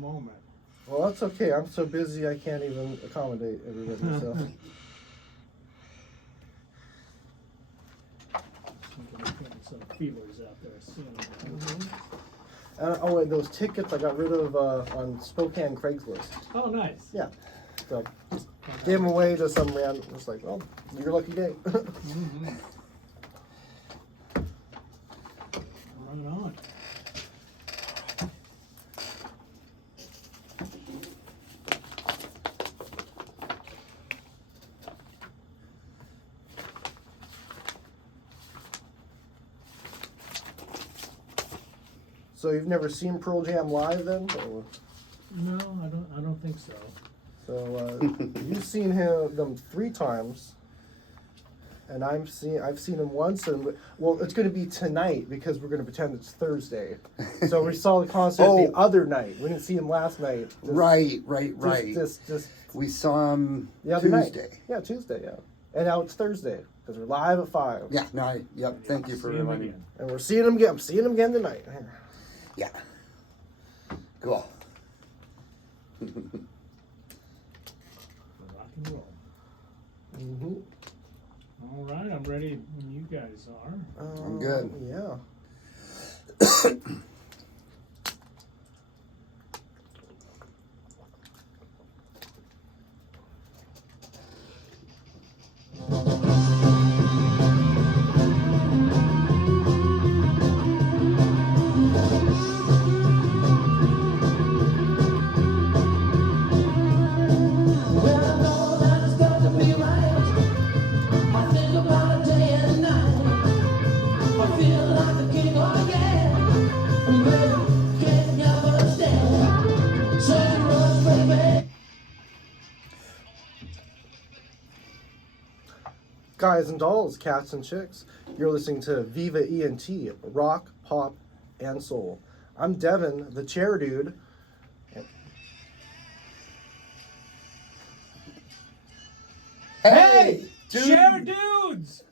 moment. Well, that's okay. I'm so busy I can't even accommodate everybody. So. Some feelers out there soon. Oh, and those tickets I got rid of on Spokane Craigslist. Oh, nice. Yeah. So gave them away to some random. It's like, well, your lucky day. Mm-hmm. Right on. So you've never seen Pearl Jam live then? Or? No, I don't think so. So you've seen them 3 times, and I've seen him once, and well, it's going to be tonight because we're going to pretend it's Thursday. So we saw the concert the other night. We didn't see him last night. Right. Just we saw him the other Tuesday. night. Yeah, Tuesday. Yeah, and now it's Thursday because we're live at 5. Yeah. No. Yep. Thank you for reminding me. And we're seeing him again. I'm seeing him again tonight. Yeah. Cool. Rock and roll. Mm-hmm. All right, I'm ready when you guys are. I'm good. Yeah. Guys and dolls, cats and chicks, you're listening to Viva ENT, rock, pop, and soul. I'm Devin, the chair dude. Hey, chair dudes!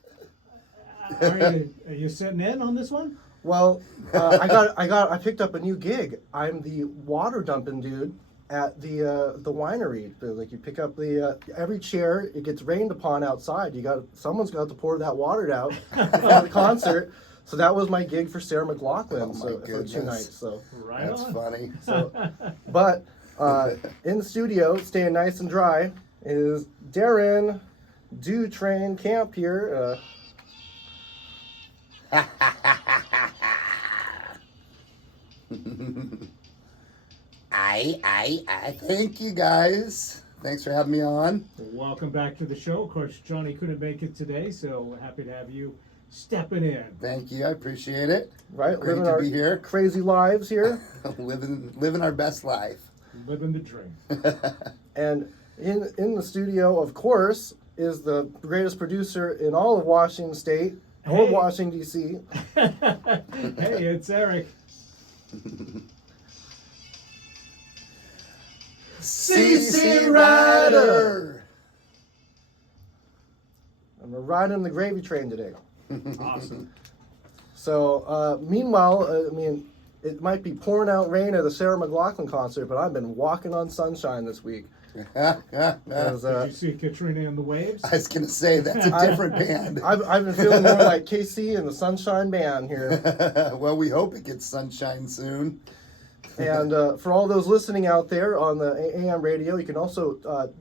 Are you sitting in on this one? Well, I picked up a new gig. I'm the water dumping dude at the winery. Like you pick up every chair, it gets rained upon outside. Someone's got to pour that water out for the concert. So that was my gig for Sarah McLachlan for 2 nights. So Right That's on. funny. so, but in the studio, staying nice and dry, is Darren, Dew Train Camp here. I thank you guys. Thanks for having me on. Welcome back to the show. Of course, Johnny couldn't make it today, so we're happy to have you stepping in. Thank you. I appreciate it. Right, Great living to our be here. crazy lives here. living our best life. Living the dream. And in the studio, of course, is the greatest producer in all of Washington State or Hey. Washington, D.C. Hey, it's Eric. CC Rider. And we're riding the gravy train today. Awesome. So, meanwhile, I mean, it might be pouring out rain at the Sarah McLachlan concert, but I've been walking on sunshine this week. 'Cause, Did you see Katrina and the Waves? I was gonna say that's a different band. I've been feeling more like KC and the Sunshine Band here. Well, we hope it gets sunshine soon. And for all those listening out there on the AM radio, you can also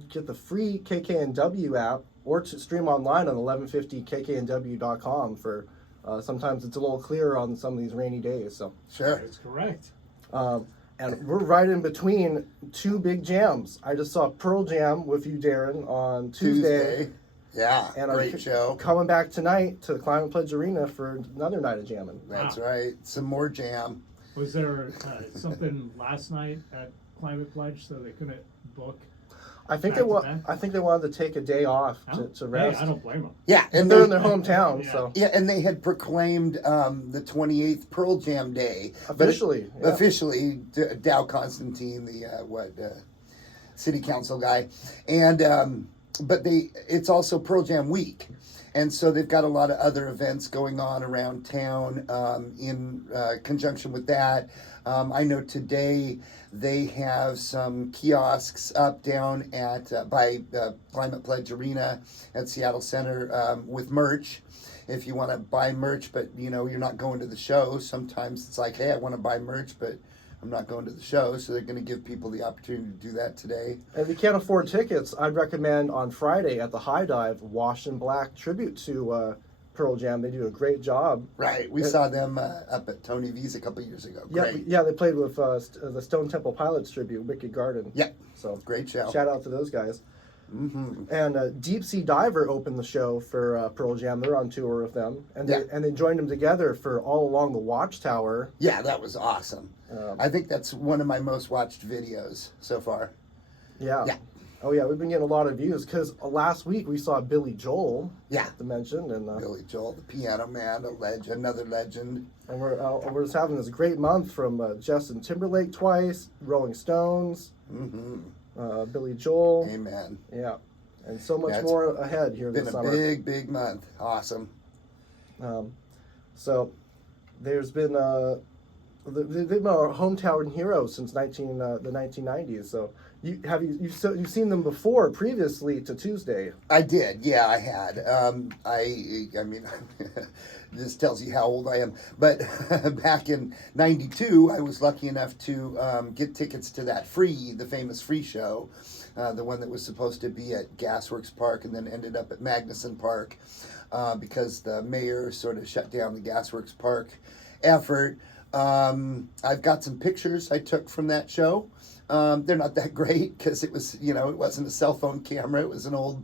get the free KKNW app or to stream online on 1150kknw.com for sometimes it's a little clearer on some of these rainy days. So Sure. That's correct. and we're right in between 2 big jams. I just saw Pearl Jam with you, Darren, on Tuesday. Yeah, And great I'm show. coming back tonight to the Climate Pledge Arena for another night of jamming. That's Wow. right. Some more jam. Was there something last night at Climate Pledge so they couldn't book? I think Back they to back? I think they wanted to take a day off Oh, to hey, rest. I don't blame them. Yeah, And they're in their hometown, Yeah. so Yeah, and they had proclaimed the 28th Pearl Jam Day. But officially, yeah. Officially, Dow Constantine, the city council guy. And but it's also Pearl Jam week. And so they've got a lot of other events going on around town in conjunction with that. I know today they have some kiosks up down at by Climate Pledge Arena at Seattle Center with merch. If you want to buy merch, but you know you're not going to the show, sometimes it's like, hey, I want to buy merch, but I'm not going to the show, so they're going to give people the opportunity to do that today. And if you can't afford tickets, I'd recommend on Friday at the High Dive, Wash in Black tribute to Pearl Jam. They do a great job. Right, we saw them up at Tony V's a couple years ago. Great. Yeah, they played with the Stone Temple Pilots tribute, Wicked Garden. Yeah, so great show. Shout out to those guys. Mm-hmm. And Deep Sea Diver opened the show for Pearl Jam. They're on tour with them, and they joined them together for All Along the Watchtower. Yeah, that was awesome. I think that's one of my most watched videos so far. Yeah. Oh yeah, we've been getting a lot of views because last week we saw Billy Joel. Yeah, to mention, and Billy Joel, the piano man, a legend, another legend. And we're just having this great month from Justin Timberlake twice, Rolling Stones. Mm-hmm. Billy Joel. Amen. Yeah. And so much more ahead here this summer. Been a big month. Awesome. So there's been they've been our hometown heroes since the 1990s. So you've seen them before previously to Tuesday. I did. Yeah, I had. I mean this tells you how old I am. But back in '92, I was lucky enough to get tickets to that the famous Free show, the one that was supposed to be at Gasworks Park and then ended up at Magnuson Park because the mayor sort of shut down the Gasworks Park effort. I've got some pictures I took from that show. They're not that great because it was, it wasn't a cell phone camera. It was an old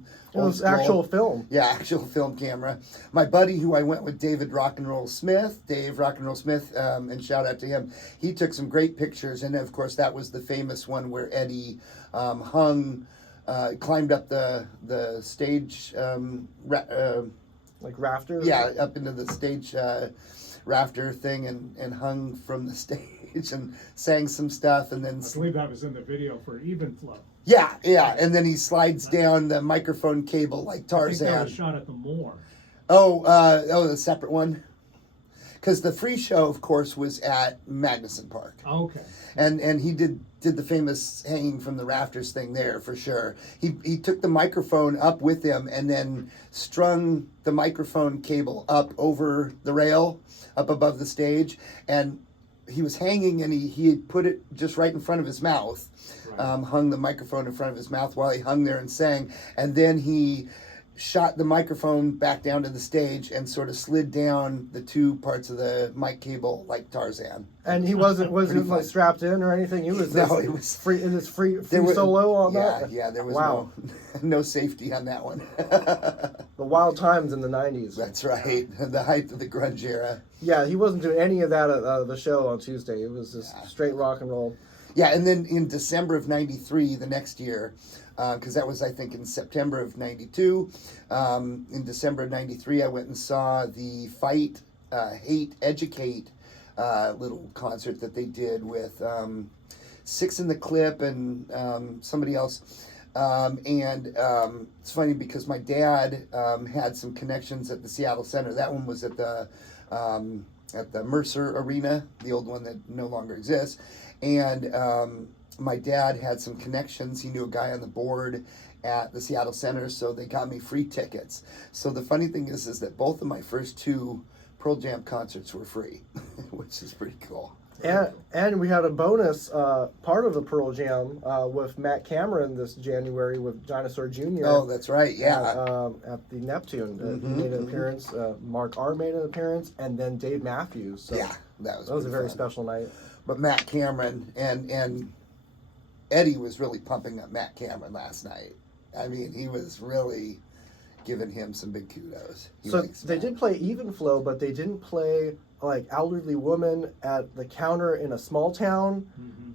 actual film. Yeah, actual film camera. My buddy who I went with, Dave Rock and Roll Smith, and shout out to him. He took some great pictures, and of course that was the famous one where Eddie climbed up the stage, like rafters. Yeah, up into the stage rafter thing and hung from the stage and sang some stuff, and then I believe that was in the video for Even Flow. Yeah, and then he slides down the microphone cable like Tarzan. I think that was shot at the Moor. The separate one. Because the Free show, of course, was at Magnuson Park. Okay. And he did the famous hanging from the rafters thing there for sure. He took the microphone up with him and then strung the microphone cable up over the rail, up above the stage, and he was hanging and he had put it just right in front of his mouth. Right. Hung the microphone in front of his mouth while he hung there and sang, and then he shot the microphone back down to the stage and sort of slid down the two parts of the mic cable like Tarzan. And he wasn't like strapped in or anything. He was he was free in his free solo on that. Yeah, there was no safety on that one. The wild times in the 90s. That's right, the height of the grunge era. Yeah, he wasn't doing any of that at the show on Tuesday. It was just straight rock and roll. Yeah, and then in December of '93, the next year, because that was, I think, in September of '92. In December of '93, I went and saw the Fight, Hate, Educate little concert that they did with Six in the Clip and somebody else. It's funny because my dad had some connections at the Seattle Center. That one was at the Mercer Arena, the old one that no longer exists. And my dad had some connections. He knew a guy on the board at the Seattle Center, so they got me free tickets. So the funny thing is that both of my first two Pearl Jam concerts were free, which is pretty cool. And we had a bonus part of the Pearl Jam with Matt Cameron this January with Dinosaur Jr. Oh, that's right, yeah. At the Neptune. He made an appearance. Mark R. made an appearance, and then Dave Matthews. So yeah, that was a very fun. Special night. But Matt Cameron and Eddie was really pumping up Matt Cameron last night. I mean, he was really giving him some big kudos. So they did play Even Flow, but they didn't play like Elderly Woman at the Counter in a Small Town,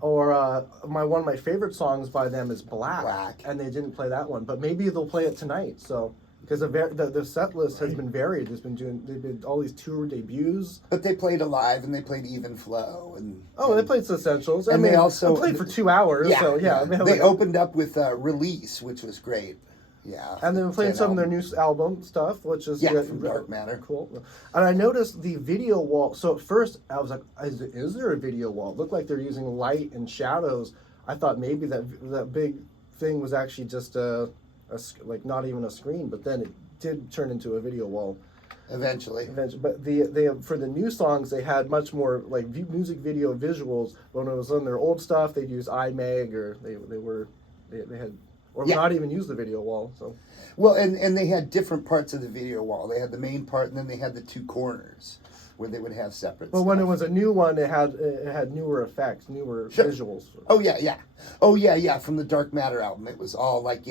or one of my favorite songs by them is Black, and they didn't play that one. But maybe they'll play it tonight. So. Because the set list has been varied. They've been all these tour debuts. But they played Alive and they played Even Flow and they played the Essentials. They also played for 2 hours. Yeah, so yeah. They opened up with Release, which was great. Yeah. And then we're playing 10 some of their album. new album stuff, which is From Dark Matter. Cool. And I noticed the video wall. So at first I was like, is there a video wall? It looked like they're using light and shadows. I thought maybe that big thing was actually just like not even a screen, but then it did turn into a video wall. Eventually. But they for the new songs they had much more like music video visuals. When it was on their old stuff, they'd use iMag or they had or not even use the video wall. So well, and they had different parts of the video wall. They had the main part, and then they had the two corners where they would have separate. But when it was a new one, it had newer effects, newer visuals. Oh yeah. From the Dark Matter album, it was all like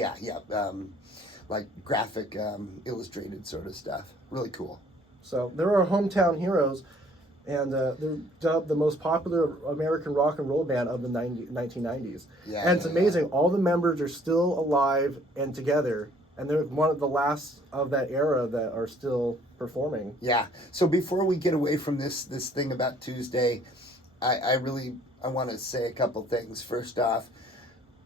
like graphic, illustrated sort of stuff. Really cool. So there are hometown heroes, and they're dubbed the most popular American rock and roll band of the 1990s. Yeah, and it's amazing. All the members are still alive and together, and they're one of the last of that era that are still performing. Yeah. So before we get away from this thing about Tuesday, I want to say a couple things. First off,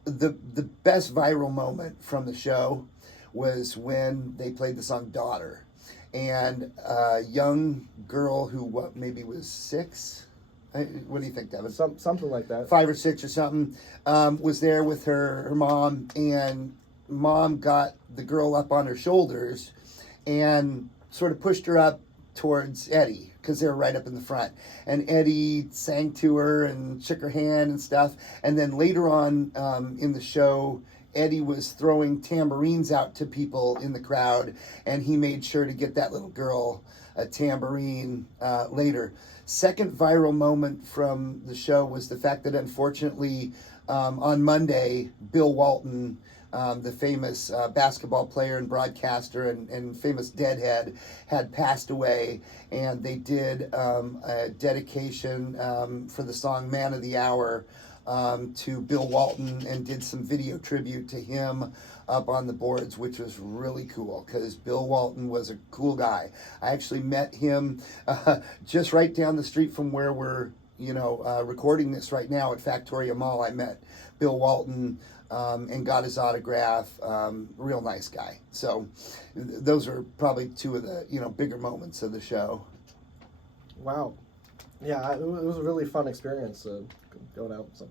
the best viral moment from the show was when they played the song Daughter. And a young girl who maybe was 6? What do you think, Devin? Something like that. 5 or 6 or something, was there with her mom, and mom got the girl up on her shoulders and sort of pushed her up towards Eddie because they were right up in the front. And Eddie sang to her and shook her hand and stuff. And then later on in the show, Eddie was throwing tambourines out to people in the crowd, and he made sure to get that little girl a tambourine later. Second viral moment from the show was the fact that unfortunately on Monday, Bill Walton, the famous basketball player and broadcaster and famous deadhead, had passed away, and they did a dedication for the song Man of the Hour to Bill Walton, and did some video tribute to him up on the boards, which was really cool because Bill Walton was a cool guy. I actually met him just right down the street from where we're recording this right now at Factoria Mall. I met Bill Walton and got his autograph. Real nice guy. So those are probably two of the bigger moments of the show. Wow. Yeah, it was a really fun experience going out. So,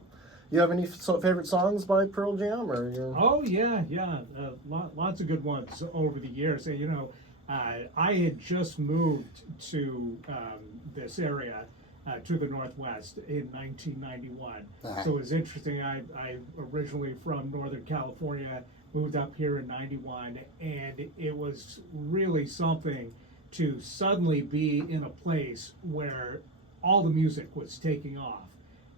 you have any favorite songs by Pearl Jam, or Oh yeah, lots of good ones over the years. I had just moved to this area to the Northwest in 1991. So it was interesting. I originally from Northern California, moved up here in 91, and it was really something to suddenly be in a place where all the music was taking off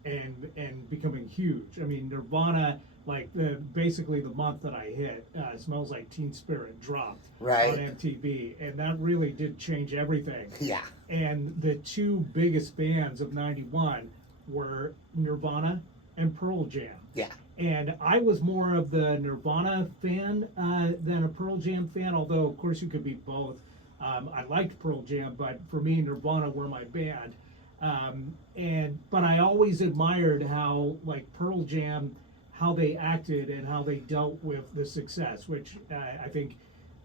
and becoming huge. I mean, Nirvana, like basically the month that I hit, Smells Like Teen Spirit dropped on MTV, and that really did change everything. Yeah. And the two biggest bands of 91 were Nirvana and Pearl Jam. Yeah. And I was more of the Nirvana fan than a Pearl Jam fan, although of course you could be both. I liked Pearl Jam, but for me, Nirvana were my band. But I always admired how, like, Pearl Jam, how they acted and how they dealt with the success, which I think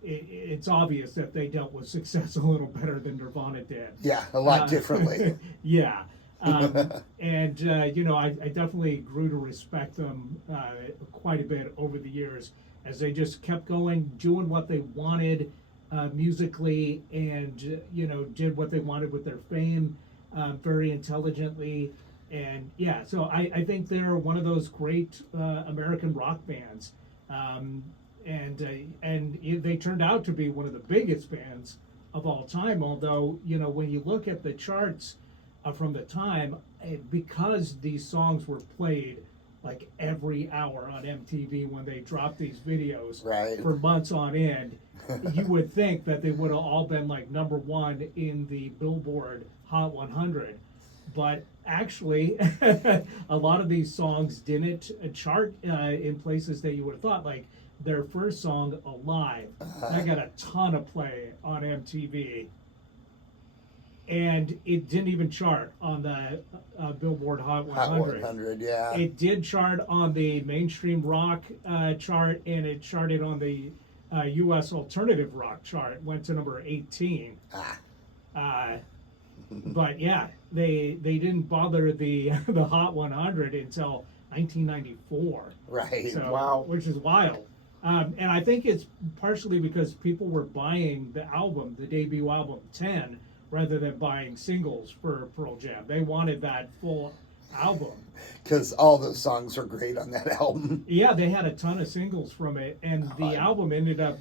it's obvious that they dealt with success a little better than Nirvana did. Yeah, a lot differently. Yeah. I definitely grew to respect them quite a bit over the years as they just kept going, doing what they wanted musically, and did what they wanted with their fame very intelligently. And yeah, so I think they're one of those great American rock bands, and they turned out to be one of the biggest bands of all time. Although when you look at the charts from the time, because these songs were played like every hour on MTV when they dropped these videos for months on end, you would think that they would have all been like #1 in the Billboard Hot 100. But actually, a lot of these songs didn't chart in places that you would have thought. Like their first song, Alive, that got a ton of play on MTV. And it didn't even chart on the Billboard Hot 100. Hot 100, yeah. It did chart on the mainstream rock chart, and it charted on the U.S. alternative rock chart, went to number 18. But yeah, they didn't bother the the Hot 100 until 1994. Right. So, Wow. Which is wild. And I think it's partially because people were buying the album, the debut album 10, rather than buying singles for Pearl Jam. They wanted that full album. Because all those songs are great on that album. Yeah, they had a ton of singles from it, and the God. album ended up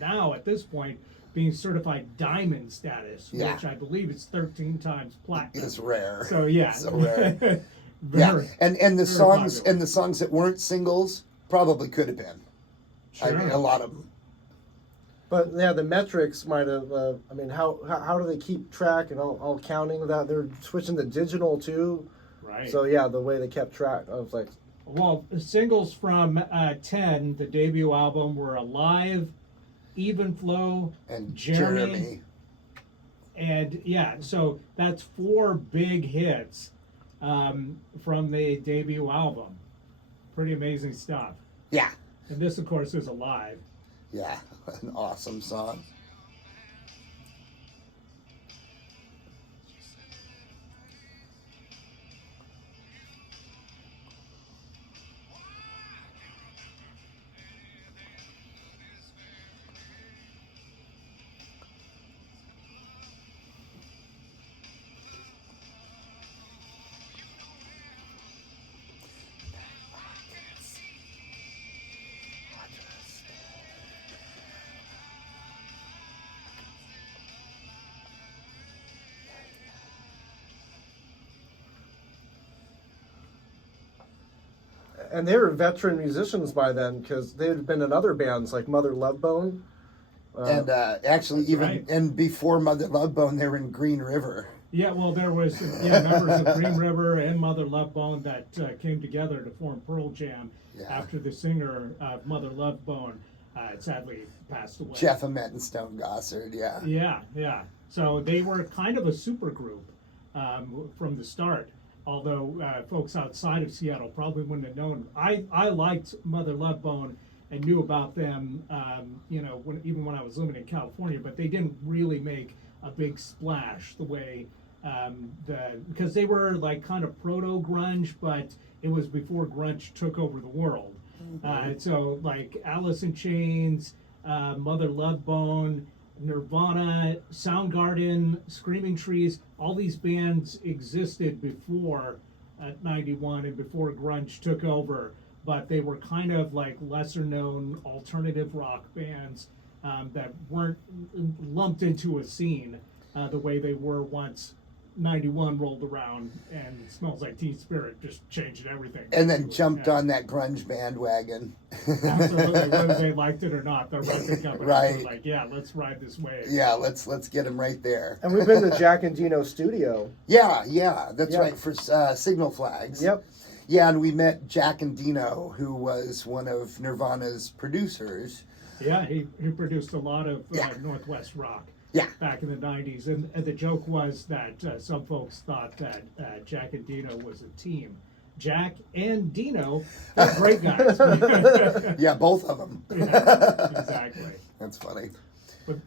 now at this point being certified diamond status, Yeah. which I believe is 13 times platinum. It's rare. So yeah, So rare. Very, Yeah, and the very songs popular. and the songs that weren't singles probably could have been. I Sure. mean, a lot of them. But yeah, the metrics might have. I mean, how do they keep track and all counting of that? They're switching to digital too. Right. So yeah, the way they kept track, I was like, Well, the singles from 10, the debut album, were Alive, Even Flow, And Jeremy. And yeah, so that's 4 big hits from the debut album. Pretty amazing stuff. Yeah, And this, of course, is Alive. yeah, an awesome song. and they were veteran musicians by then because they had been in other bands like Mother Love Bone. And actually, That's even right. and before Mother Love Bone, they were in Green River. Yeah, well, there was members of Green River and Mother Love Bone that came together to form Pearl Jam Yeah. after the singer of Mother Love Bone sadly passed away. Jeff Ament and Stone Gossard, yeah. Yeah, yeah. So they were kind of a super group from the start. Although folks outside of Seattle probably wouldn't have known. I liked Mother Love Bone and knew about them, even when I was living in California. But they didn't really make a big splash the way because they were like kind of proto grunge, but it was before grunge took over the world. So like Alice in Chains, Mother Love Bone, Nirvana, Soundgarden, Screaming Trees, all these bands existed before 91 and before grunge took over, but they were kind of like lesser known alternative rock bands that weren't lumped into a scene the way they were once 91 rolled around and Smells Like Teen Spirit just changed everything. And then jumped Yeah. on that grunge bandwagon. Absolutely, whether they liked it or not, the record companies Right. were like, yeah, let's ride this wave. Yeah, let's get him right there. And we've been to Jack and Dino's studio. Yeah, that's Yeah. right, for Signal Flags. Yep. Yeah, and we met Jack and Dino, who was one of Nirvana's producers. Yeah, he produced a lot of Yeah. Northwest rock Yeah. back in the 90s. And the joke was that some folks thought that Jack and Dino was a team. Jack and Dino, they're great guys. Yeah, both of them. Yeah, exactly. That's funny. But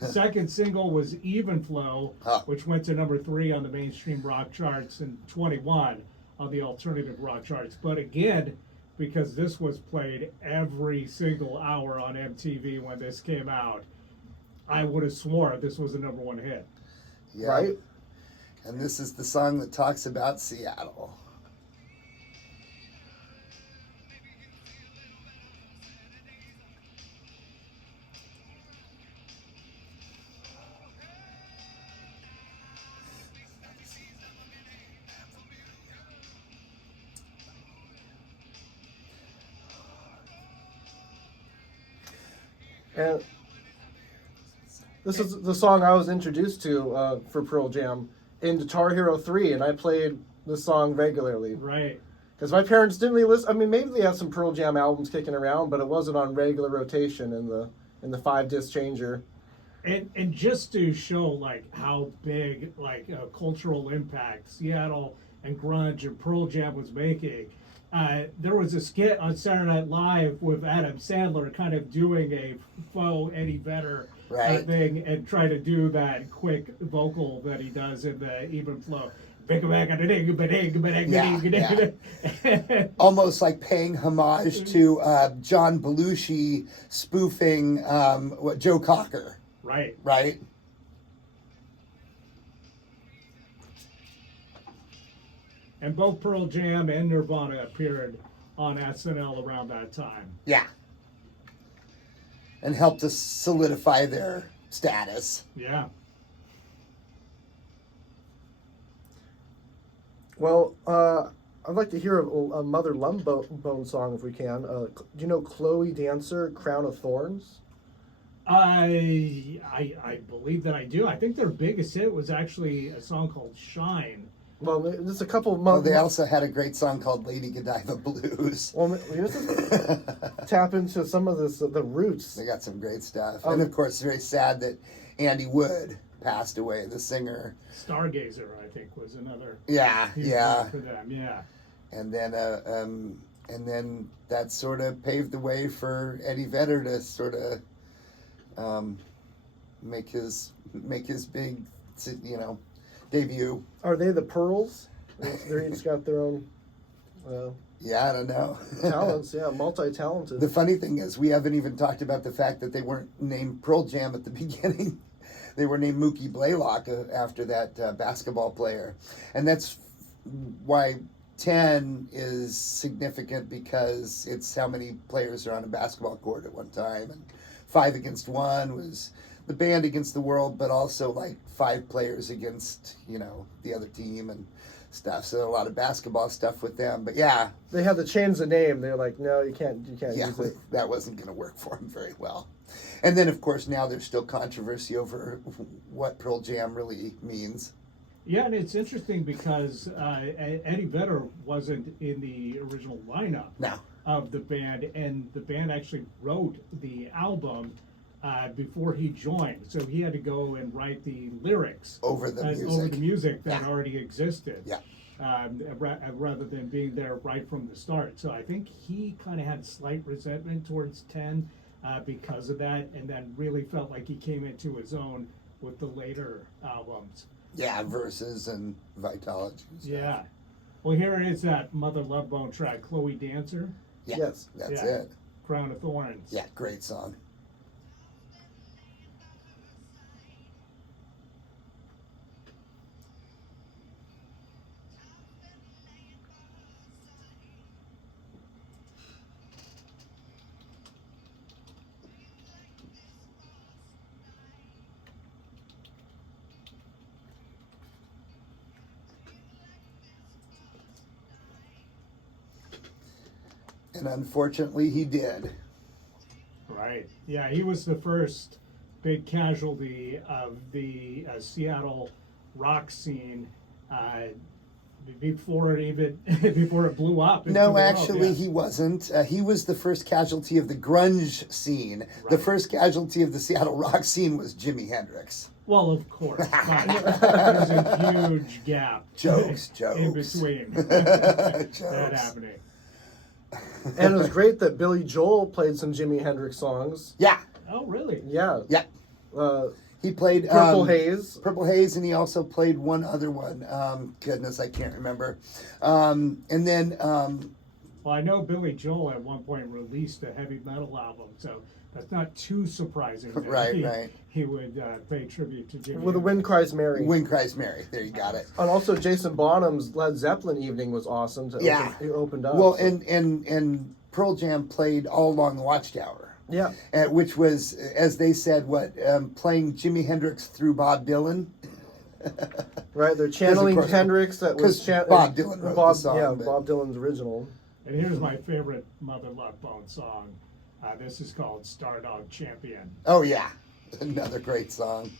second single was Even Flow, Huh. which went to number 3 on the mainstream rock charts and 21 on the alternative rock charts. But again, because this was played every single hour on MTV when this came out, I would have swore this was a number 1 hit. Yeah. Right? And this is the song that talks about Seattle. And this is the song I was introduced to for Pearl Jam in Guitar Hero 3, and I played this song regularly. Right. Because my parents didn't really listen. I mean, maybe they had some Pearl Jam albums kicking around, but it wasn't on regular rotation in the 5-disc changer. And just to show like how big like a cultural impact Seattle and grunge and Pearl Jam was making, there was a skit on Saturday Night Live with Adam Sandler kind of doing a faux Eddie Vedder Right. thing and trying to do that quick vocal that he does in the even flow. Yeah. Almost like paying homage to John Belushi spoofing Joe Cocker, Right. right? And both Pearl Jam and Nirvana appeared on SNL around that time. Yeah. And helped us solidify their status. Yeah. Well, I'd like to hear a Mother Love Bone song if we can. Do you know Chloe Dancer, Crown of Thorns? I believe that I do. I think their biggest hit was actually a song called Shine. Well, there's a couple of Well, months. they also had a great song called Lady Godiva Blues. Well, we have to tap into some of the roots. They got some great stuff. And of course, very sad that Andy Wood passed away, the singer. Stargazer, I think, was another. Yeah, huge yeah. one for them. Yeah. And then that sort of paved the way for Eddie Vedder to sort of make his big, debut. Are they the Pearls? They're each got their own Yeah, I don't know. talents. Yeah, multi-talented. The funny thing is, we haven't even talked about the fact that they weren't named Pearl Jam at the beginning. They were named Mookie Blaylock after that basketball player. And that's why 10 is significant, because it's how many players are on a basketball court at one time. And 5 against 1 was the band against the world, but also like 5 players against, the other team and stuff. So a lot of basketball stuff with them. But yeah. They had to change the name. They're like, no, you can't use it. That wasn't going to work for them very well. And then, of course, now there's still controversy over what Pearl Jam really means. Yeah, and it's interesting because Eddie Vedder wasn't in the original lineup of the band, and the band actually wrote the album before he joined. So he had to go and write the lyrics over the music that already existed. Yeah. Rather than being there right from the start. So I think he kind of had slight resentment towards 10 because of that, and then really felt like he came into his own with the later albums. Yeah, Verses and Vitology and stuff. Yeah. Well, here it is, that Mother Love Bone track, Chloe Dancer. Yeah, Yes. That's Yeah. it. Crown of Thorns. Yeah, great song. And unfortunately, he did. Right. Yeah, he was the first big casualty of the Seattle rock scene before it blew up. into No, the world, actually, yeah. he wasn't. He was the first casualty of the grunge scene. The Right. first casualty of the Seattle rock scene was Jimi Hendrix. Well, of course, but there's a huge gap Jokes. in between that Jokes. happening. And it was great that Billy Joel played some Jimi Hendrix songs. Yeah, Oh, really? Yeah. yeah. He played Purple Haze. Purple Haze, and he also played one other one. Goodness, I can't remember. And then, Well, I know Billy Joel at one point released a heavy metal album, so that's not too surprising that Right. he would pay tribute to Jimmy. With The Wind Cries Mary. Wind Cries Mary. There, you got it. And also Jason Bonham's Led Zeppelin evening was awesome. It opened up. Well, so- and Pearl Jam played All Along the Watchtower. Yeah. Which was, as they said, playing Jimi Hendrix through Bob Dylan. Right, they're channeling course- Hendrix. That was 'cause Bob Dylan wrote the song, Yeah, but- Bob Dylan's original. And here's my favorite Mother Love Bone song. This is called Stardog Champion. Oh yeah, another great song.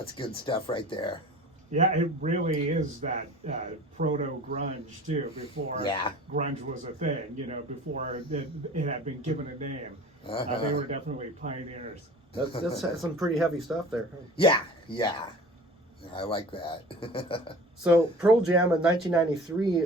That's good stuff right there. Yeah, it really is that proto grunge too. Before Yeah. grunge was a thing, before it had been given a name. Uh-huh. They were definitely pioneers. That's some pretty heavy stuff there. Yeah, yeah. I like that. So Pearl Jam in 1993,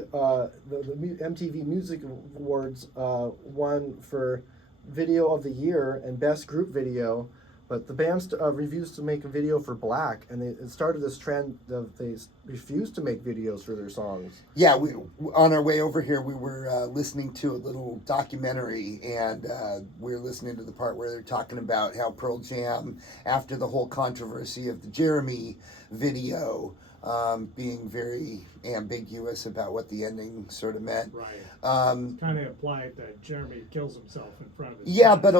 the MTV Music Awards won for Video of the Year and Best Group Video, but the band refused to make a video for Black, and it started this trend of they refused to make videos for their songs. Yeah, we on our way over here, we were listening to a little documentary, and we were listening to the part where they're talking about how Pearl Jam, after the whole controversy of the Jeremy video, being very ambiguous about what the ending sort of meant. Right. Um, Kind of implied that Jeremy kills himself in front of his Yeah, class.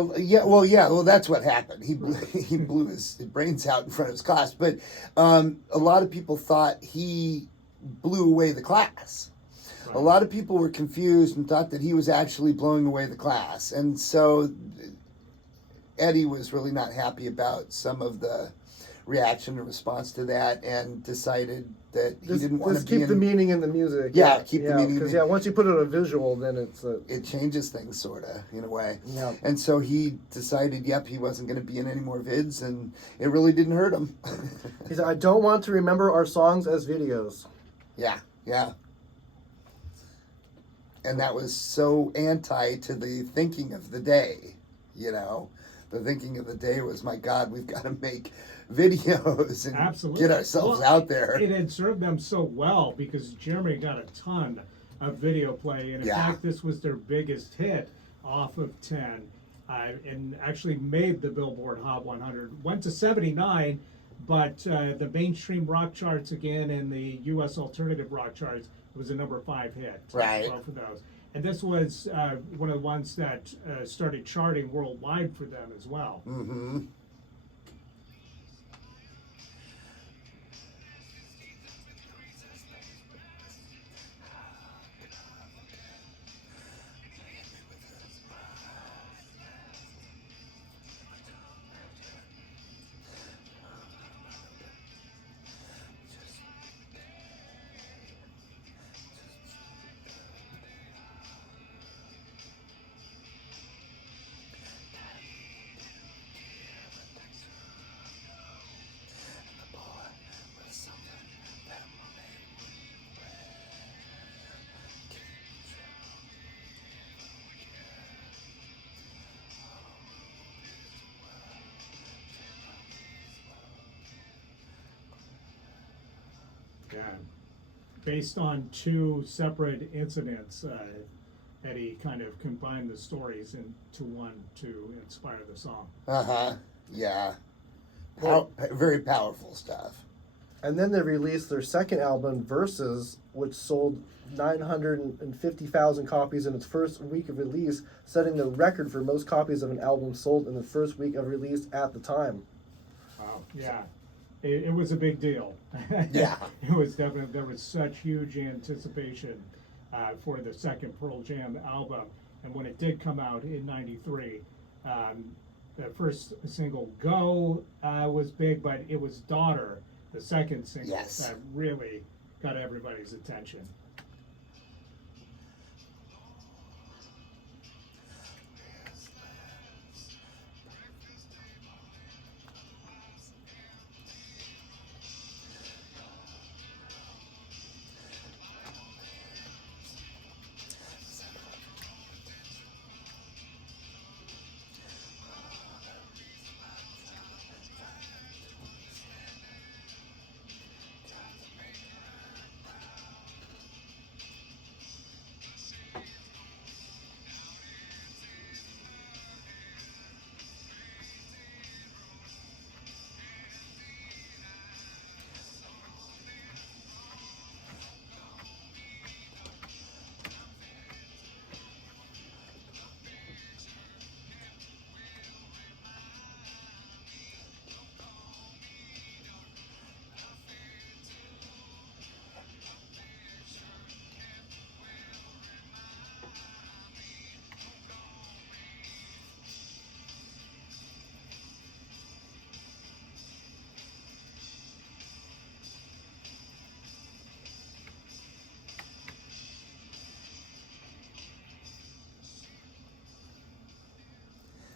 well, that's what happened. He blew his brains out in front of his class. But a lot of people thought he blew away the class. Right. A lot of people were confused and thought that he was actually blowing away the class, and so Eddie was really not happy about some of the reaction and response to that, and decided that he didn't want to Just be keep the meaning in the music. Yeah, keep the meaning in Because the- once you put it on a visual, then it's it changes things sort of in a way. Yeah. And so he decided, he wasn't going to be in any more vids, and it really didn't hurt him. he said, I don't want to remember our songs as videos. Yeah. And that was so anti to the thinking of the day, The thinking of the day was, my God, we've got to make videos and Absolutely. get ourselves Well, out there. It had served them so well because Jeremy got a ton of video play, and in Yeah. fact, this was their biggest hit off of 10, and actually made the Billboard Hot 100. Went to 79, but the mainstream rock charts again and the U.S. alternative rock charts was a number 5 hit. Right. For those. And this was one of the ones that started charting worldwide for them as well. Mm-hmm. Yeah. Based on 2 separate incidents, Eddie kind of combined the stories into one to inspire the song. Uh-huh. Yeah. Well- Very powerful stuff. And then they released their second album, Versus, which sold 950,000 copies in its first week of release, setting the record for most copies of an album sold in the first week of release at the time. Wow. Yeah. It was a big deal. Yeah. It was definitely, there was such huge anticipation for the second Pearl Jam album. And when it did come out in 93, the first single, Go, was big, but it was Daughter, the second single, Yes. that really got everybody's attention.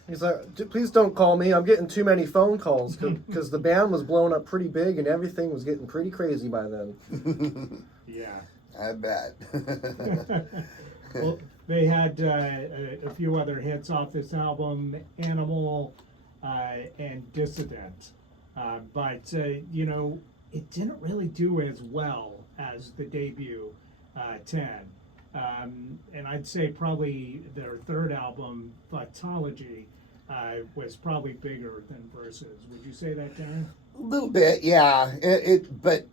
He's like, please don't call me. I'm getting too many phone calls because the band was blowing up pretty big and everything was getting pretty crazy by then. Yeah. I bet. Well, they had a few other hits off this album, Animal and Dissident. But, you know, it didn't really do as well as the debut 10. And I'd say probably their third album, Vitology, was probably bigger than Versus. Would you say that, Darren? A little bit, yeah. But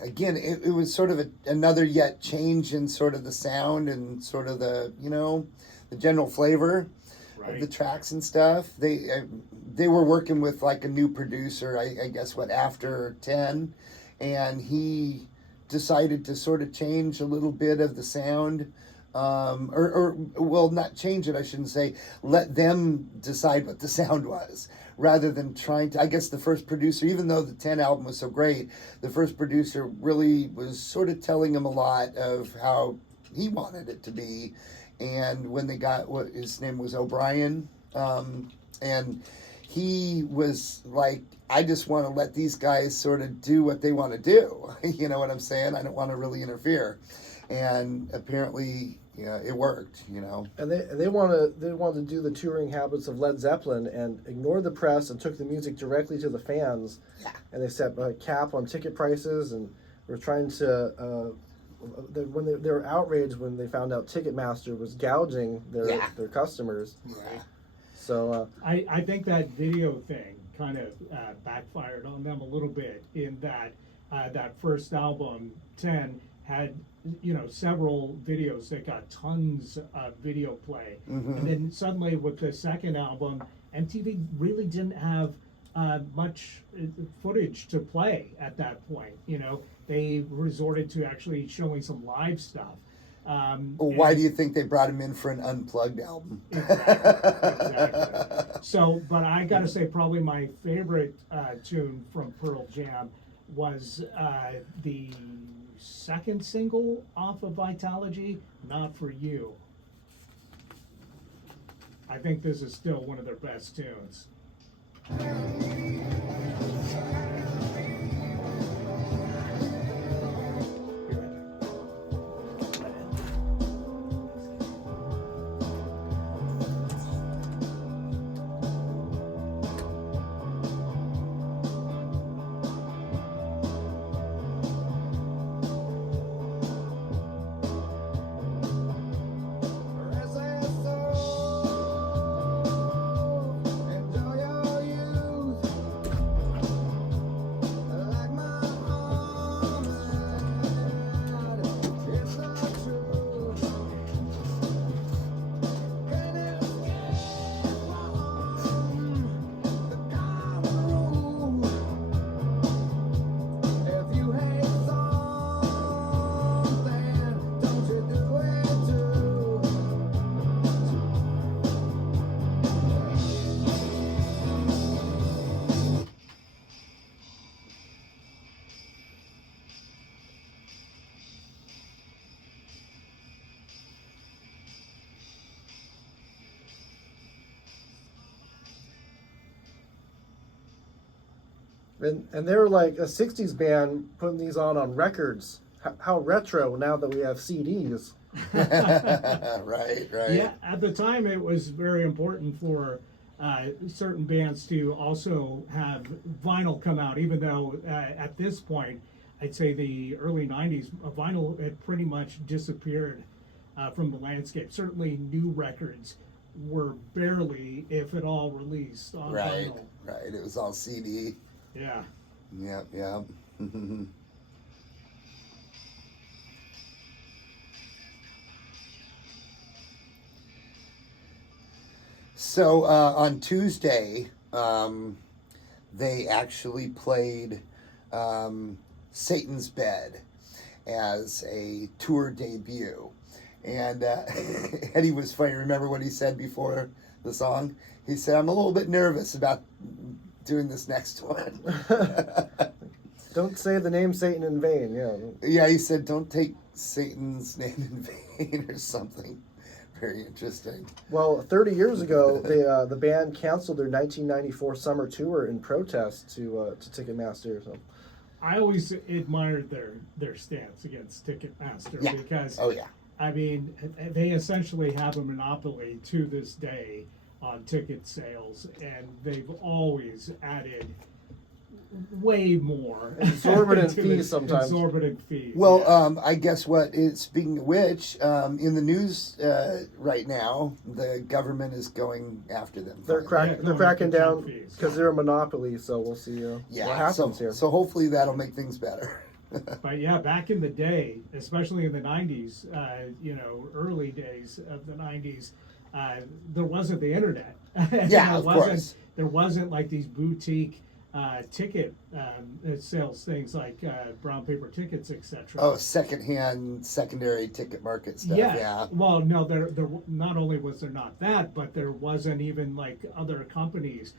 again, it was sort of another yet change in sort of the sound and sort of the, you know, the general flavor of the tracks and stuff. They were working with like a new producer, I guess, after 10, and he decided to sort of change a little bit of the sound, or well, not change it, I shouldn't say, let them decide what the sound was, rather than trying to, I guess the first producer, even though the 10 album was so great, the first producer really was sort of telling him a lot of how he wanted it to be. And when they got, what his name was, O'Brien, and he was like, I just want to let these guys sort of do what they want to do. You know what I'm saying? I don't want to really interfere. And apparently, yeah, it worked, you know. And they wanted to do the touring habits of Led Zeppelin and ignore the press and took the music directly to the fans. Yeah. And they set a cap on ticket prices and were trying to when they were outraged when they found out Ticketmaster was gouging their customers. Yeah. So I think that video thing kind of backfired on them a little bit in that that first album 10 had, you know, several videos that got tons of video play, and then suddenly with the second album, MTV really didn't have much footage to play at that point. You know, they resorted to actually showing some live stuff. Well, why do you think they brought him in for an unplugged album? Exactly. So, but I gotta say, probably my favorite tune from Pearl Jam was the second single off of Vitology, Not For You. I think this is still one of their best tunes. and they were like a '60s band putting these on records. How retro now that we have CDs. Right. Yeah, at the time it was very important for certain bands to also have vinyl come out, even though at this point, I'd say the early 90s, vinyl had pretty much disappeared from the landscape. Certainly new records were barely, if at all, released on vinyl. Right. It was all CD. Yeah. Yep. So on Tuesday, they actually played Satan's Bed as a tour debut. And Eddie was funny. Remember what he said before the song? He said, I'm a little bit nervous about doing this next one. Don't say the name Satan in vain. Yeah. Yeah, he said, don't take Satan's name in vain or something. Very interesting. Well, 30 years ago, the band canceled their 1994 summer tour in protest to Ticketmaster. So. I always admired their stance against Ticketmaster Yeah. because Oh, yeah. I mean they essentially have a monopoly to this day on ticket sales, and they've always added way more Exorbitant to fees it. sometimes. Exorbitant fees. Well, yeah. I guess speaking of which, in the news right now, the government is going after them. They're finally. they're cracking going down after fees. because they're a monopoly. So we'll see Yeah, what happens here. so hopefully that'll make things better. But yeah, back in the day, especially in the '90s, early days of the '90s, there wasn't the internet. Yeah, of course. There wasn't like these boutique ticket sales things like brown paper tickets, etc. Oh, secondary ticket market stuff. Yeah. Well, no, there not only was there not that, but there wasn't even like other companies.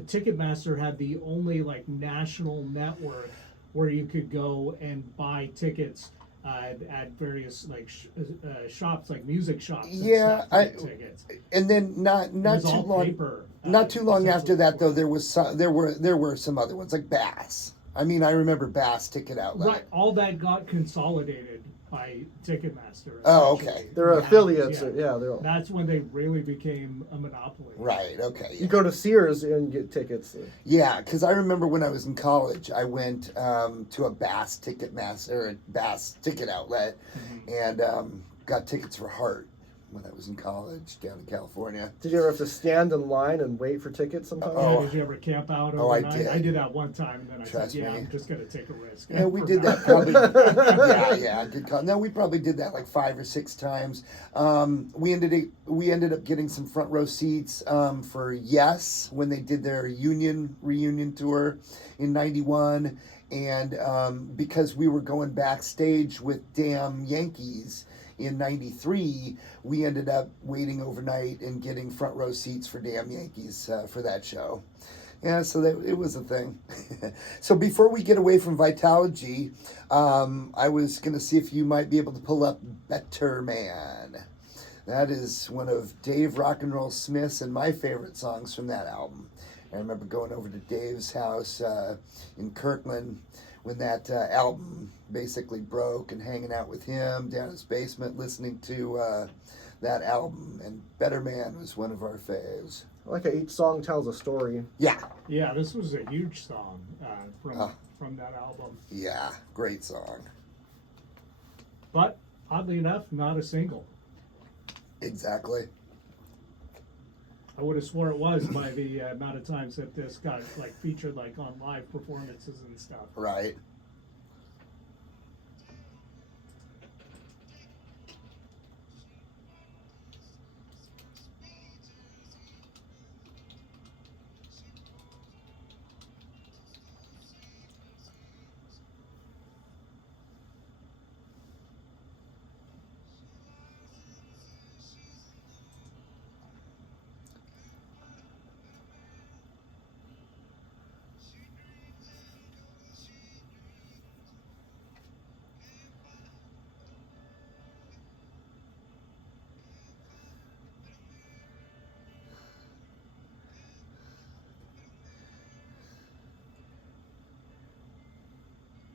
Ticketmaster had the only like national network where you could go and buy tickets at various like shops, like music shops. And Yeah, stuff to get tickets. And then not It was too all long. paper, Not too long after essentially. that, though, there were some other ones like Bass. I mean, I remember Bass Ticket Outlet. Right, all that got consolidated by Ticketmaster. Oh, essentially. okay. They're Yeah, affiliates. yeah. Yeah, they're. That's when they really became a monopoly. Right. Okay. You go to Sears and get tickets. Yeah, because I remember when I was in college, I went to a Bass Ticket Outlet, and got tickets for Heart when I was in college down in California. Did you ever have to stand in line and wait for tickets sometimes? Yeah, Oh. did you ever camp out Oh, I overnight? did. I did that one time, and then I Trust said, "Yeah, me. I'm just gonna take a risk." Yeah, we did that probably. yeah, good call. No, we probably did that like 5 or 6 times. We ended up getting some front row seats for Yes when they did their reunion tour in '91, and because we were going backstage with Damn Yankees in '93, we ended up waiting overnight and getting front row seats for Damn Yankees for that show. Yeah, so it was a thing. So before we get away from Vitalogy, I was going to see if you might be able to pull up Better Man. That is one of Dave Rock and Roll Smith's and my favorite songs from that album. I remember going over to Dave's house in Kirkland when that album basically broke, and hanging out with him down his basement listening to that album. And Better Man was one of our faves. I like how each song tells a story. Yeah. Yeah, this was a huge song from that album. Yeah, great song. But oddly enough, not a single. Exactly. I would have swore it was by the amount of times that this got like featured like on live performances and stuff. Right.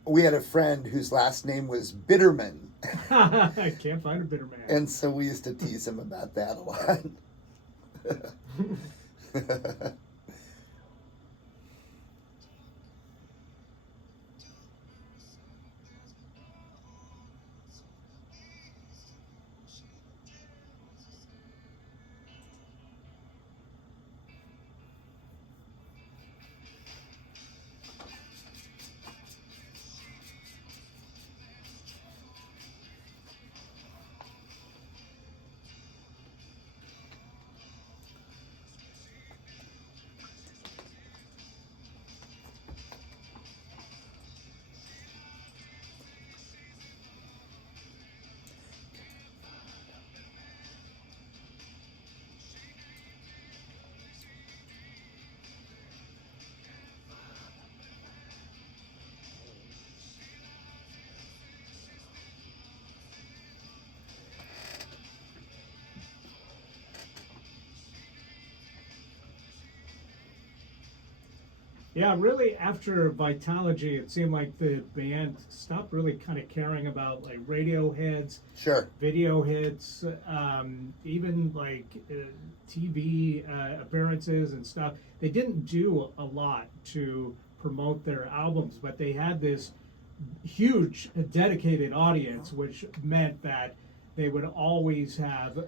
We had a friend whose last name was Bitterman, I can't find a bitter man. and so we used to tease him about that a lot. Yeah, really, after Vitalogy, it seemed like the band stopped really kind of caring about like radio hits, Sure. video hits, even like TV appearances and stuff. They didn't do a lot to promote their albums, but they had this huge dedicated audience, which meant that they would always have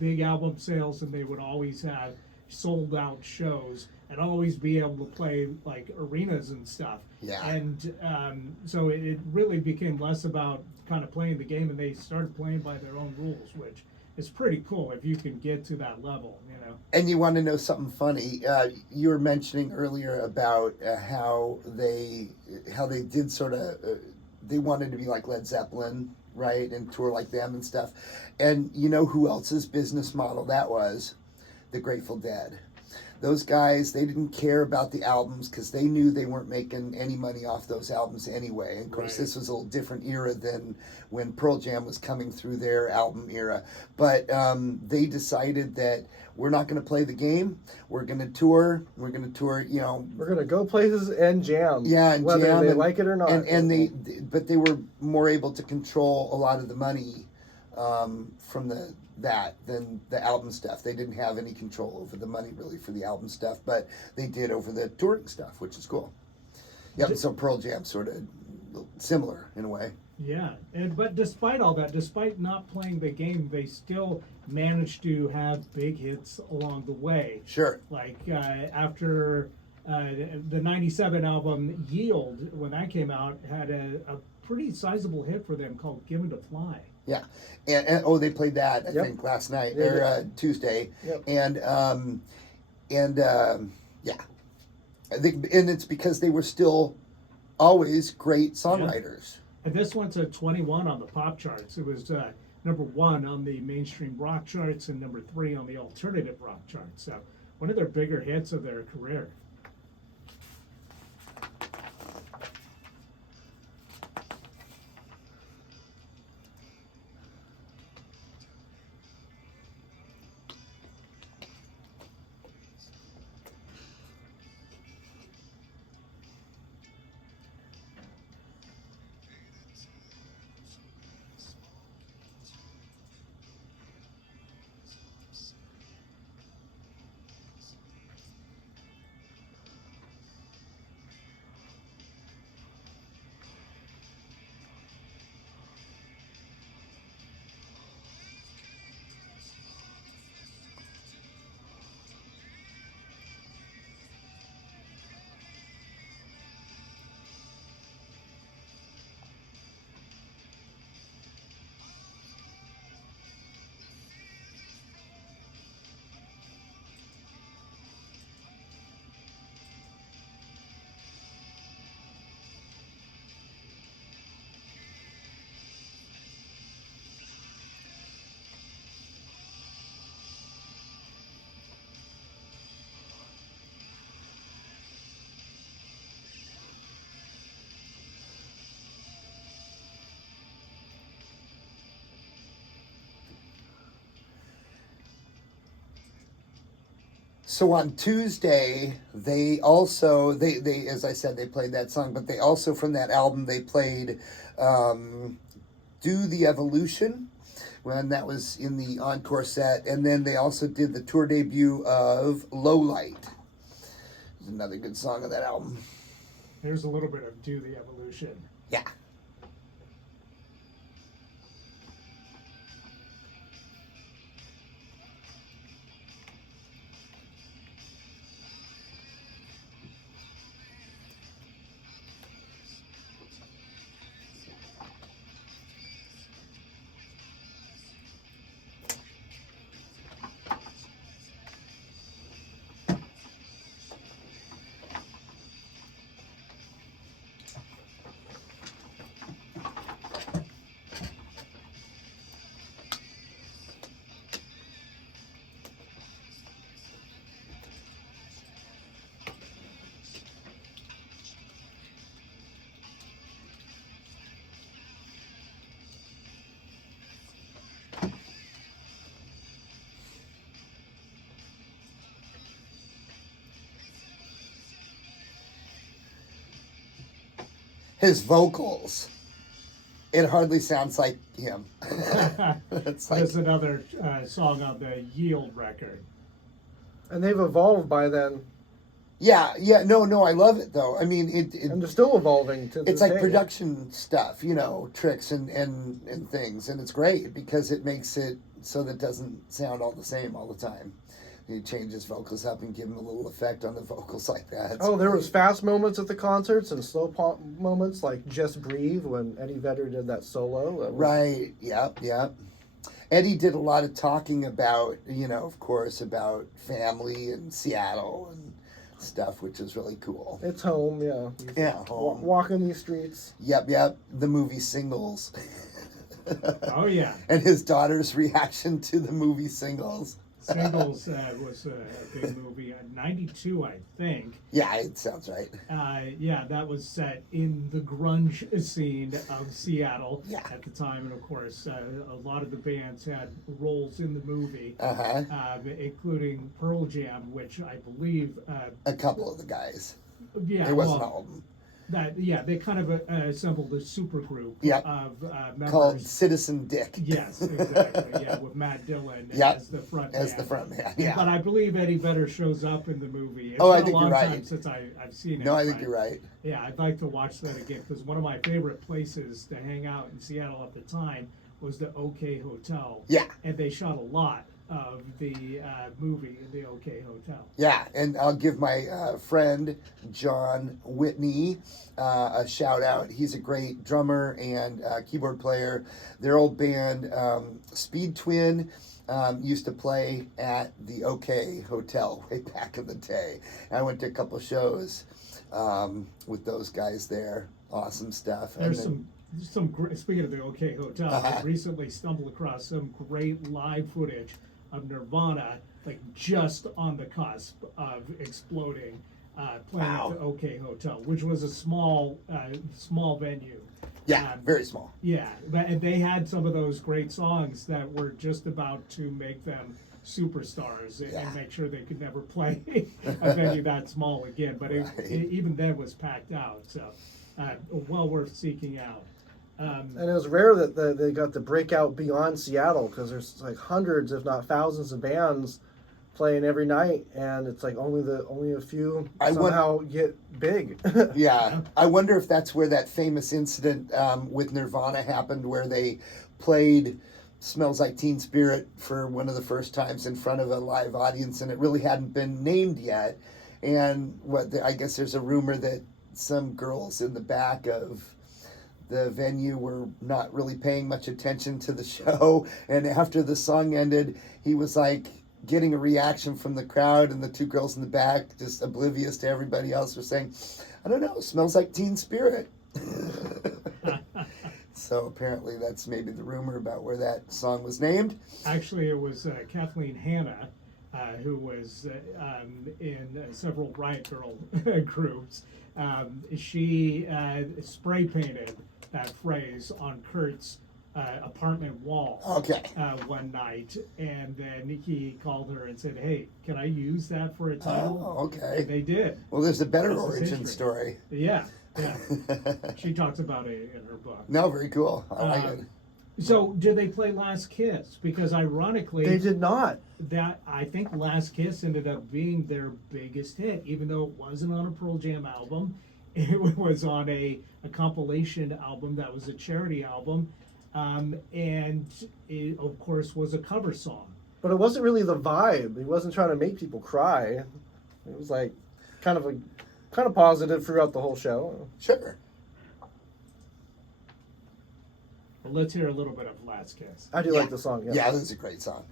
big album sales, and they would always have sold out shows and always be able to play like arenas and stuff. Yeah. And so it really became less about kind of playing the game, and they started playing by their own rules, which is pretty cool if you can get to that level, you know. And you want to know something funny? You were mentioning earlier about how they did sort of they wanted to be like Led Zeppelin, right, and tour like them and stuff. And you know who else's business model that was? The Grateful Dead. Those guys, they didn't care about the albums because they knew they weren't making any money off those albums anyway. And of course, Right. this was a little different era than when Pearl Jam was coming through their album era. But they decided that we're not going to play the game. We're going to tour. We're going to tour, you know. We're going to go places and jam. Yeah, and whether jam they and, like it or not. But they were more able to control a lot of the money from than the album stuff. They didn't have any control over the money really for the album stuff, but they did over the touring stuff, which is cool. Yeah, so Pearl Jam sort of similar in a way. Yeah, but despite all that, despite not playing the game, they still managed to have big hits along the way. Sure. Like after the '97 album Yield, when that came out, had a pretty sizable hit for them called "Given to Fly." Yeah, and oh, they played that I Yep. think last night They or Tuesday, Yep. and yeah, I think, and it's because they were still always great songwriters. And this went to 21 on the pop charts. It was number 1 on the mainstream rock charts and number 3 on the alternative rock charts. So one of their bigger hits of their career. So on Tuesday, they also they as I said, they played that song, but they also from that album they played "Do the Evolution" when that was in the encore set, and then they also did the tour debut of "Low Light." It's another good song of that album. Here's a little bit of "Do the Evolution." Yeah. his vocals, it hardly sounds like him. It's like, There's another song on the Yield record. And they've evolved by then, yeah, no, I love it though. I mean, and they're still evolving to it's this like day. production stuff, you know, tricks and things, and it's great because it makes it so that it doesn't sound all the same all the time. You change his vocals up and give him a little effect on the vocals like that. Oh, there was fast moments at the concerts and slow pop moments like "Just Breathe" when Eddie Vedder did that solo. That was- Right. Yep. Eddie did a lot of talking about, you know, of course, about family and Seattle and stuff, which is really cool. It's home, yeah. Yeah, home. Walking these streets. Yep. The movie Singles. Oh yeah, And his daughter's reaction to the movie Singles. Singles was a big movie. '92, I think. Yeah, it sounds right. Yeah, that was set in the grunge scene of Seattle Yeah. at the time, and of course, a lot of the bands had roles in the movie, Uh-huh. including Pearl Jam, which I believe, A couple of the guys. yeah, It wasn't well, all of them. they kind of assembled a super group Yep. of members. Called Citizen Dick. Yes, exactly. Yeah, with Matt Dillon Yep. as the front As man. the front man, yeah. But I believe Eddie Vedder shows up in the movie. It's Oh, I been think a you're long right. time since I've seen it. No, I think but you're right. yeah, I'd like to watch that again because one of my favorite places to hang out in Seattle at the time was the OK Hotel. Yeah. And they shot a lot of the movie in the OK Hotel. Yeah, and I'll give my friend John Whitney a shout out. He's a great drummer and keyboard player. Their old band, Speed Twin, used to play at the OK Hotel way back in the day. I went to a couple shows with those guys there. Awesome stuff. And There's then- some speaking of the OK Hotel, Uh-huh. I recently stumbled across some great live footage of Nirvana, like just on the cusp of exploding, playing Wow. at the OK Hotel, which was a small venue. yeah, very small. Yeah, and they had some of those great songs that were just about to make them superstars Yeah. and make sure they could never play a venue that small again. But Right. even then was packed out, so well worth seeking out. And it was rare that they got to break out beyond Seattle because there's like hundreds, if not thousands, of bands playing every night, and it's like only a few I want- somehow get big. Yeah, I wonder if that's where that famous incident with Nirvana happened, where they played "Smells Like Teen Spirit" for one of the first times in front of a live audience, and it really hadn't been named yet. And I guess there's a rumor that some girls in the back of the venue were not really paying much attention to the show, and after the song ended, he was like getting a reaction from the crowd, and the two girls in the back, just oblivious to everybody else, were saying, "I don't know, smells like Teen Spirit." So apparently that's maybe the rumor about where that song was named. Actually, it was Kathleen Hanna, who was in several Riot Girl groups. She spray painted that phrase on Kurt's apartment wall Okay. one night, and then he called her and said, "Hey, can I use that for a title?" Oh, okay. And they did. Well, there's a better This is origin history. story. Yeah. She talks about it in her book. No, very cool. I like it. So, did they play Last Kiss? Because ironically, They did not. that I think Last Kiss ended up being their biggest hit, even though it wasn't on a Pearl Jam album. It was on a compilation album that was a charity album, and it, of course, was a cover song. But it wasn't really the vibe. He wasn't trying to make people cry. It was like kind of positive throughout the whole show. Sure. But let's hear a little bit of Last Kiss. I do Yeah. like the song. Yeah, this is a great song.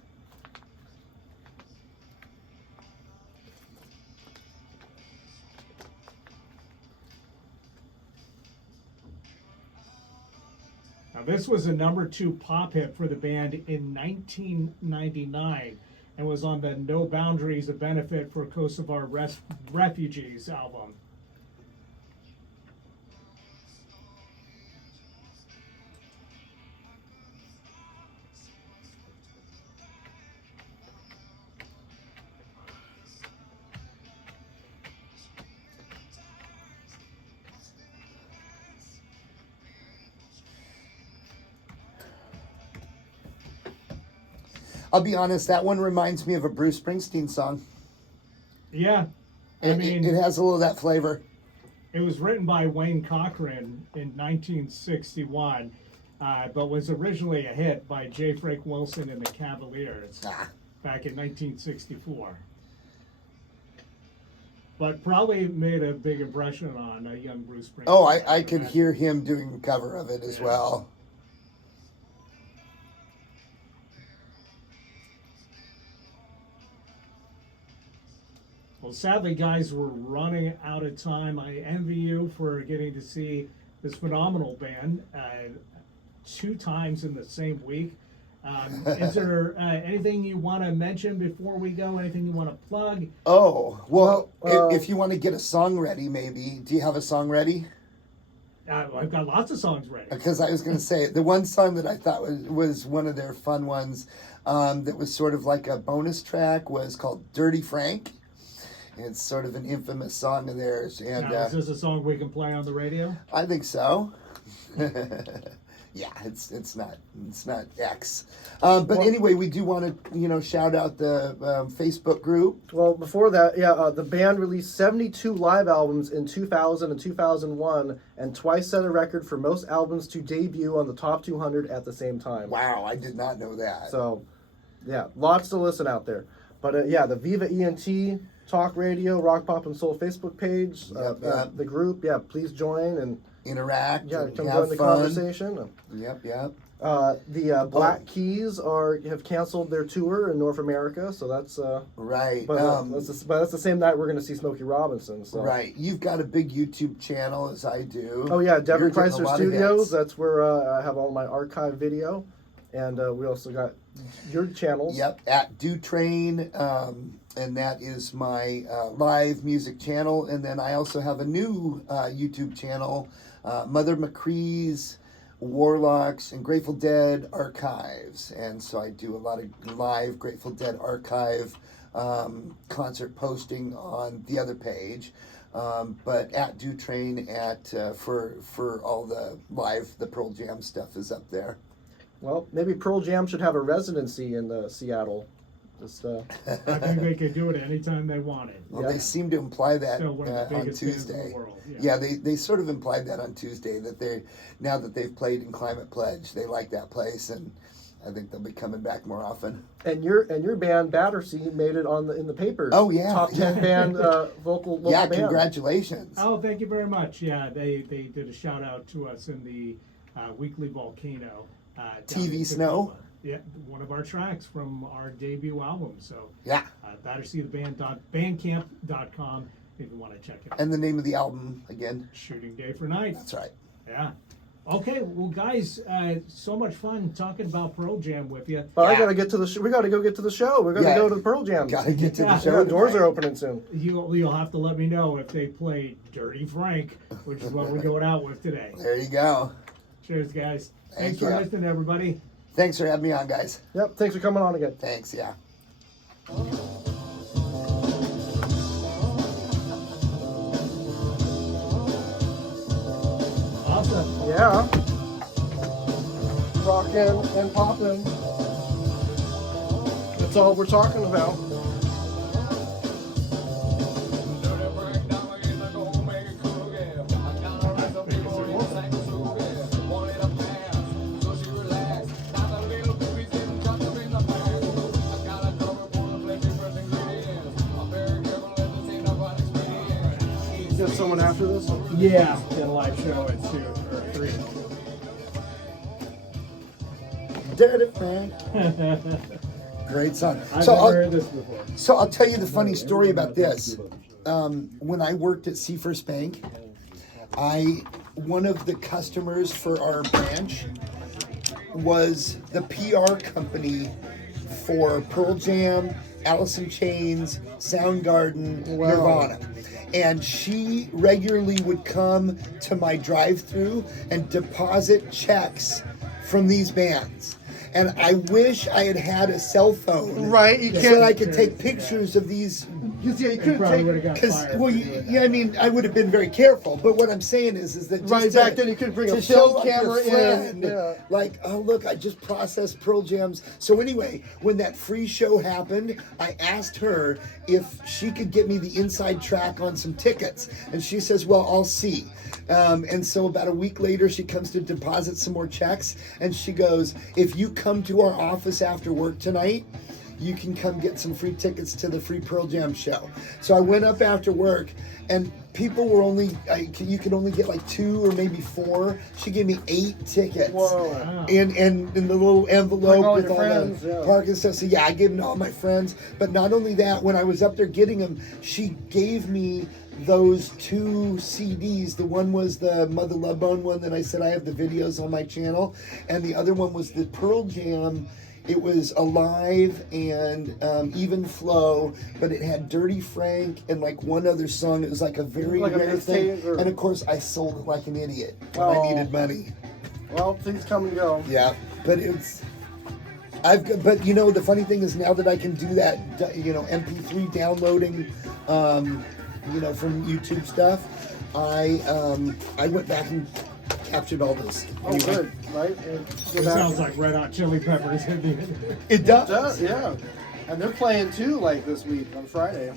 Now, this was a #2 pop hit for the band in 1999 and was on the No Boundaries, a benefit for Kosovar refugees album. I'll be honest, that one reminds me of a Bruce Springsteen song. Yeah. I mean, it has a little of that flavor. it was written by Wayne Cochran in 1961, but was originally a hit by J. Frank Wilson and the Cavaliers back in 1964. But probably made a big impression on young Bruce Springsteen. Oh, I could hear him doing a cover of it as well. Well, sadly, guys, we're running out of time. I envy you for getting to see this phenomenal band 2 times in the same week. Is there anything you want to mention before we go? Anything you want to plug? Oh, well, if you want to get a song ready, maybe. Do you have a song ready? I've got lots of songs ready. Because I was going to say, the one song that I thought was one of their fun ones that was sort of like a bonus track was called Dirty Frank. It's sort of an infamous song of theirs. And Now, is this a song we can play on the radio? I think so. Yeah, it's not X. But anyway, we do want to shout out the Facebook group. Well, before that, the band released 72 live albums in 2000 and 2001, and twice set a record for most albums to debut on the top 200 at the same time. Wow, I did not know that. So, yeah, lots to listen out there. But the Viva ENT Talk Radio, Rock Pop and Soul Facebook page, the group. Yeah, please join and interact. Yeah, and come have join the fun. conversation. Yep. The Black Keys have canceled their tour in North America, so that's right. But that's the same night we're going to see Smokey Robinson. So. Right. You've got a big YouTube channel, as I do. Oh yeah, Devin You're getting a Creisler lot of Studios. hits. That's where I have all my archive video, and we also got your channels. Yep, at Do Train, and that is my live music channel. And then I also have a new YouTube channel, Mother McCree's Warlocks and Grateful Dead Archives. And so I do a lot of live Grateful Dead Archive concert posting on the other page. But at Do Train for all the live, the Pearl Jam stuff is up there. Well, maybe Pearl Jam should have a residency in Seattle. Just, I think they could do it anytime they wanted. Well, they seem to imply that Still one of the on biggest bands in Tuesday. the world. Yeah, they sort of implied that on Tuesday that now that they've played in Climate Pledge, they like that place, and I think they'll be coming back more often. And your band Battersea made it in the papers. Oh yeah, top 10 band local yeah, band. congratulations. Oh, thank you very much. Yeah, they did a shout out to us in the Weekly Volcano. TV Snow. Yeah, one of our tracks from our debut album. So Yeah. BatterseaTheBand.bandcamp.com if you want to check it out. And the name of the album again? Shooting Day for Night. That's right. Yeah. Okay, well, guys, so much fun talking about Pearl Jam with you. But I Yeah. gotta get to the we gotta go get to the show. We're gonna Yeah. go to the Pearl Jam. Gotta get to the Yeah. show. Yeah, doors are tonight. opening soon. You'll have to let me know if they play Dirty Frank, which is what we're going out with today. There you go. Cheers, guys. Thank Thanks for you. listening, everybody. Thanks for having me on, guys. Yep. Thanks for coming on again. Thanks. Yeah. Awesome. Yeah. Rockin' and poppin'. That's all we're talking about. You have someone after this? Yeah, get a live show at 2 or 3. Dirty Frank. Great song. I've never heard this before. So I'll tell you the funny story about this. When I worked at Seafirst Bank, one of the customers for our branch was the PR company for Pearl Jam, Alice in Chains, Soundgarden, Wow. Nirvana. And she regularly would come to my drive-through and deposit checks from these bands. And I wish I had had a cell phone. Right, you So can't- that I could take pictures of these, Because yeah, you It couldn't probably take would have got Because, fired. well, for doing yeah, I mean, I would have been very careful. But what I'm saying is that just Right, to, back then you couldn't bring a to film show like camera your in, friend, yeah. like, oh look, I just processed Pearl Jam's. So anyway, when that free show happened, I asked her if she could get me the inside track on some tickets, and she says, "Well, I'll see." And so about a week later, she comes to deposit some more checks, and she goes, "If you come to our office after work tonight, you can come get some free tickets to the free Pearl Jam show." So I went up after work, and people were you could only get like 2 or maybe 4. She gave me 8 tickets. Whoa. Wow. In the little envelope Like all with your all friends, the yeah. parking stuff. So yeah, I gave them to all my friends. But not only that, when I was up there getting them, she gave me those 2 CDs. The one was the Mother Love Bone one that I said I have the videos on my channel, and the other one was the Pearl Jam. It was Alive and Even Flow, but it had Dirty Frank and like one other song. It was like a very Like a rare thing. mixtape or- And of course, I sold it like an idiot when I Oh. needed money. Well, things come and go. Yeah, but but you know, the funny thing is now that I can do that, you know, MP3 downloading, you know, from YouTube stuff, I went back and captured all this. Oh, good, right? It sounds like Red Hot Chili Peppers. It does. It does, yeah. And they're playing too, like this week on Friday.